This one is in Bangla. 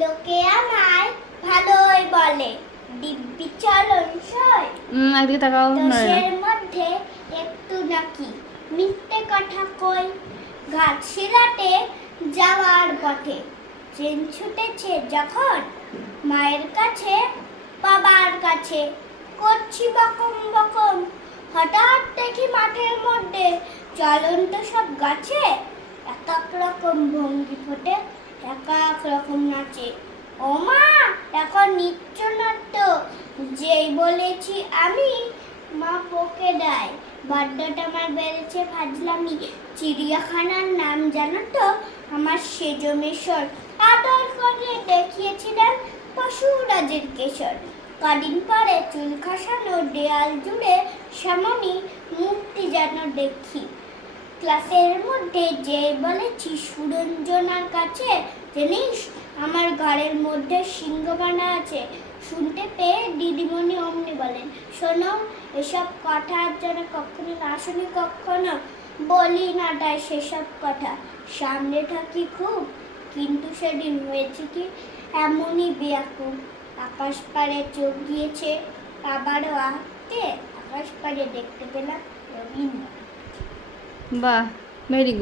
লোকে আমায় ভালোই বলে, দিব্যি চলন সয়। একদিকে তাকাও। দশের মধ্যে একটু নাকি মিথ্যে কথা কই। ঘাটশিলাতে যাওয়ার পথে ট্রেন ছুটেছে যখন, মায়ের কাছে বাবার কাছে করছি বকম বকম। হঠাৎ দেখি মাঠের মধ্যে চলন্ত সব গাছে এক এক রকম ভঙ্গি ফোটে, এক এক রকম নাচে। ও মা, এখন নৃত্যনাট্য যেই বলেছি আমি, মা বকে দেয়। বড্ডটা আমার বেড়েছে ফাজলামি। চিড়িয়াখানার নাম জানো তো আমার সেজমেশ্বর। আদর করে দেখিয়েছিলেন পশুরাজের কেশর। কদিন পরে চুল খাসানো দেয়াল জুড়ে সামনে মূর্তি যেন দেখি। ক্লাসের মধ্যে যে বলেছি সুরঞ্জনার কাছে, জানিস আমার ঘরের মধ্যে সিংহবানা আছে। শুনতে পেয়ে দিদিমণি অমনি বলেন, শোনো, এসব কথা যেন কখনো না শুনি কখনো। বলি না তাই সেসব কথা, সামনে থাকি খুব, কিন্তু সেদিন হয়েছে কি এমনই বেয়াকুব। আকাশ পাড়ে চোখ গিয়েছে, আবারও আঁকতে আকাশ পাড়ে দেখতে পেলাম রবীন্দ্র। বাহ, ভেরি গুড।